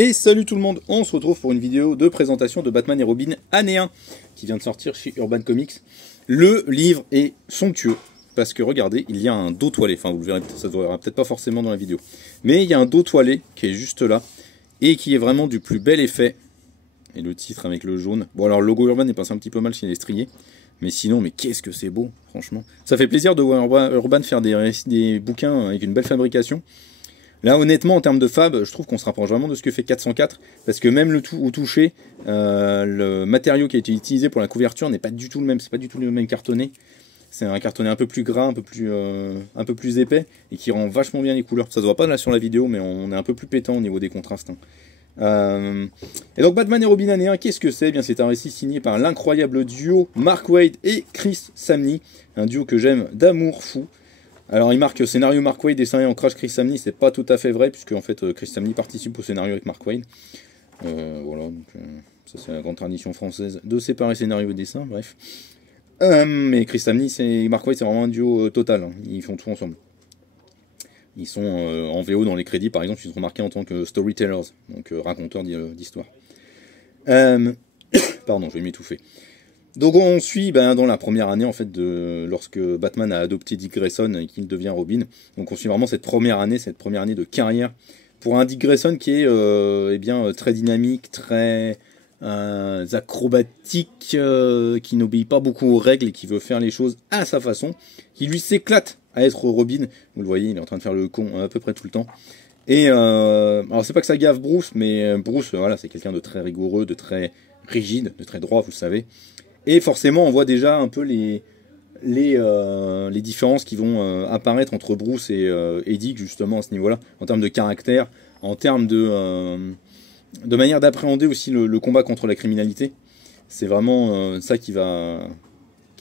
Et salut tout le monde, on se retrouve pour une vidéo de présentation de Batman et Robin année 1 qui vient de sortir chez Urban Comics. Le livre est somptueux parce que regardez, il y a un dos toilé, enfin vous le verrez, ça ne se verra peut-être pas forcément dans la vidéo. Mais il y a un dos toilé qui est juste là et qui est vraiment du plus bel effet. Et le titre avec le jaune. Bon alors le logo Urban est passé un petit peu mal s'il est strié. Mais sinon, mais qu'est-ce que c'est beau, franchement. Ça fait plaisir de voir Urban faire des bouquins avec une belle fabrication. Là, honnêtement, en termes de fab, je trouve qu'on se rapproche vraiment de ce que fait 404, parce que même au toucher, le matériau qui a été utilisé pour la couverture n'est pas du tout le même, c'est pas du tout le même cartonné. C'est un cartonné un peu plus gras, un peu plus épais, et qui rend vachement bien les couleurs. Ça se voit pas là sur la vidéo, mais on est un peu plus pétant au niveau des contrastes. Et donc Batman et Robin année 1, qu'est-ce que c'est? Eh bien, c'est un récit signé par l'incroyable duo Mark Waid et Chris Samnee, un duo que j'aime d'amour fou. Alors il marque scénario Mark Waid, dessin et ancrage Chris Samnee, c'est pas tout à fait vrai, puisque en fait Chris Samnee participe au scénario avec Mark Waid. Voilà, donc, ça c'est la grande tradition française de séparer scénario et dessin, bref. Mais Chris Samnee et Mark Waid c'est vraiment un duo total, hein. Ils font tout ensemble. Ils sont en VO dans les crédits, par exemple, ils sont marqués en tant que storytellers, donc raconteurs d'histoire. Pardon, je vais m'étouffer. Donc on suit dans la première année en fait lorsque Batman a adopté Dick Grayson et qu'il devient Robin. Donc on suit vraiment cette première année de carrière pour un Dick Grayson qui est très dynamique, très acrobatique, qui n'obéit pas beaucoup aux règles et qui veut faire les choses à sa façon, qui lui s'éclate à être Robin. Vous le voyez, il est en train de faire le con à peu près tout le temps. Et alors c'est pas que ça gave Bruce, mais Bruce voilà, c'est quelqu'un de très rigoureux, de très rigide, de très droit, vous savez. Et forcément, on voit déjà un peu les différences qui vont apparaître entre Bruce et Dick, justement, à ce niveau-là, en termes de caractère, en termes de manière d'appréhender aussi le combat contre la criminalité. C'est vraiment ça qui va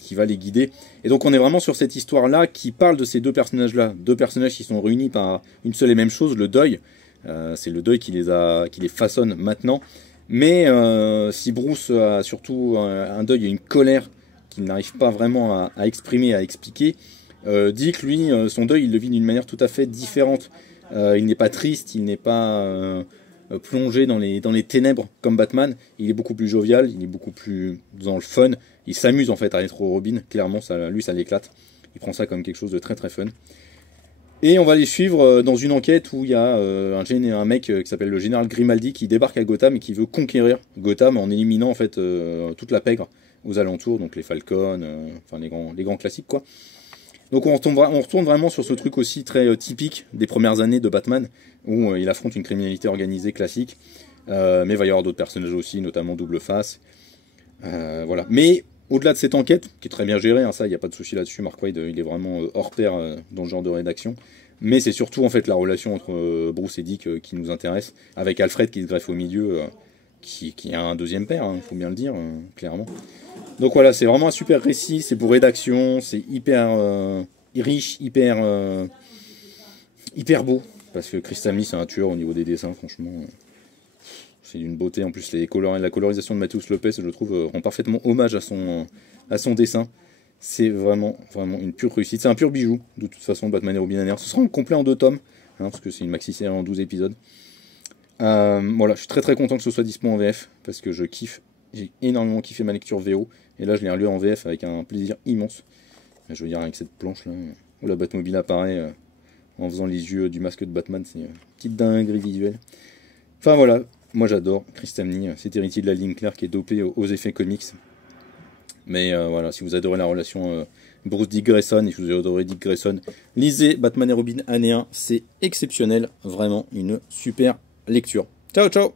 les guider. Et donc, on est vraiment sur cette histoire-là qui parle de ces deux personnages-là. Deux personnages qui sont réunis par une seule et même chose, le deuil. C'est le deuil qui les façonne maintenant. Mais si Bruce a surtout un deuil et une colère qu'il n'arrive pas vraiment à exprimer, à expliquer, Dick, lui, son deuil, il le vit d'une manière tout à fait différente. Il n'est pas triste, il n'est pas plongé dans les ténèbres comme Batman. Il est beaucoup plus jovial, il est beaucoup plus dans le fun. Il s'amuse en fait à être Robin, clairement, lui ça l'éclate. Il prend ça comme quelque chose de très très fun. Et on va les suivre dans une enquête où il y a un mec qui s'appelle le général Grimaldi qui débarque à Gotham et qui veut conquérir Gotham en éliminant en fait toute la pègre aux alentours, donc les Falcons, enfin les grands classiques quoi. Donc on retourne vraiment sur ce truc aussi très typique des premières années de Batman où il affronte une criminalité organisée classique, mais il va y avoir d'autres personnages aussi, notamment Double Face. Voilà. Mais au-delà de cette enquête, qui est très bien gérée, hein, ça, il n'y a pas de souci là-dessus, Mark Waid, il est vraiment hors pair dans ce genre de rédaction. Mais c'est surtout en fait la relation entre Bruce et Dick qui nous intéresse, avec Alfred qui se greffe au milieu, qui a un deuxième père, il faut bien le dire, clairement. Donc voilà, c'est vraiment un super récit, c'est pour rédaction, c'est hyper riche, hyper beau, parce que Chris Samnee c'est un tueur au niveau des dessins, franchement. C'est d'une beauté, en plus la colorisation de Matheus Lopez, je trouve, rend parfaitement hommage à son dessin. C'est vraiment une pure réussite. C'est un pur bijou, de toute façon, Batman et Robin année 1. Ce sera en complet en 2 tomes, hein, parce que c'est une maxi-série en 12 épisodes. Voilà, je suis très très content que ce soit dispo en VF, parce que je kiffe, j'ai énormément kiffé ma lecture VO, et là je l'ai relu en VF avec un plaisir immense. Je veux dire, avec cette planche-là, où la Batmobile apparaît en faisant les yeux du masque de Batman, c'est une petite dinguerie visuelle. Enfin voilà. Moi j'adore Chris Samnee, c'est héritier de la ligne claire qui est dopée aux effets comics. Mais voilà, si vous adorez la relation Bruce-Dick Grayson et si vous adorez Dick Grayson, lisez Batman et Robin année 1, c'est exceptionnel, vraiment une super lecture. Ciao ciao.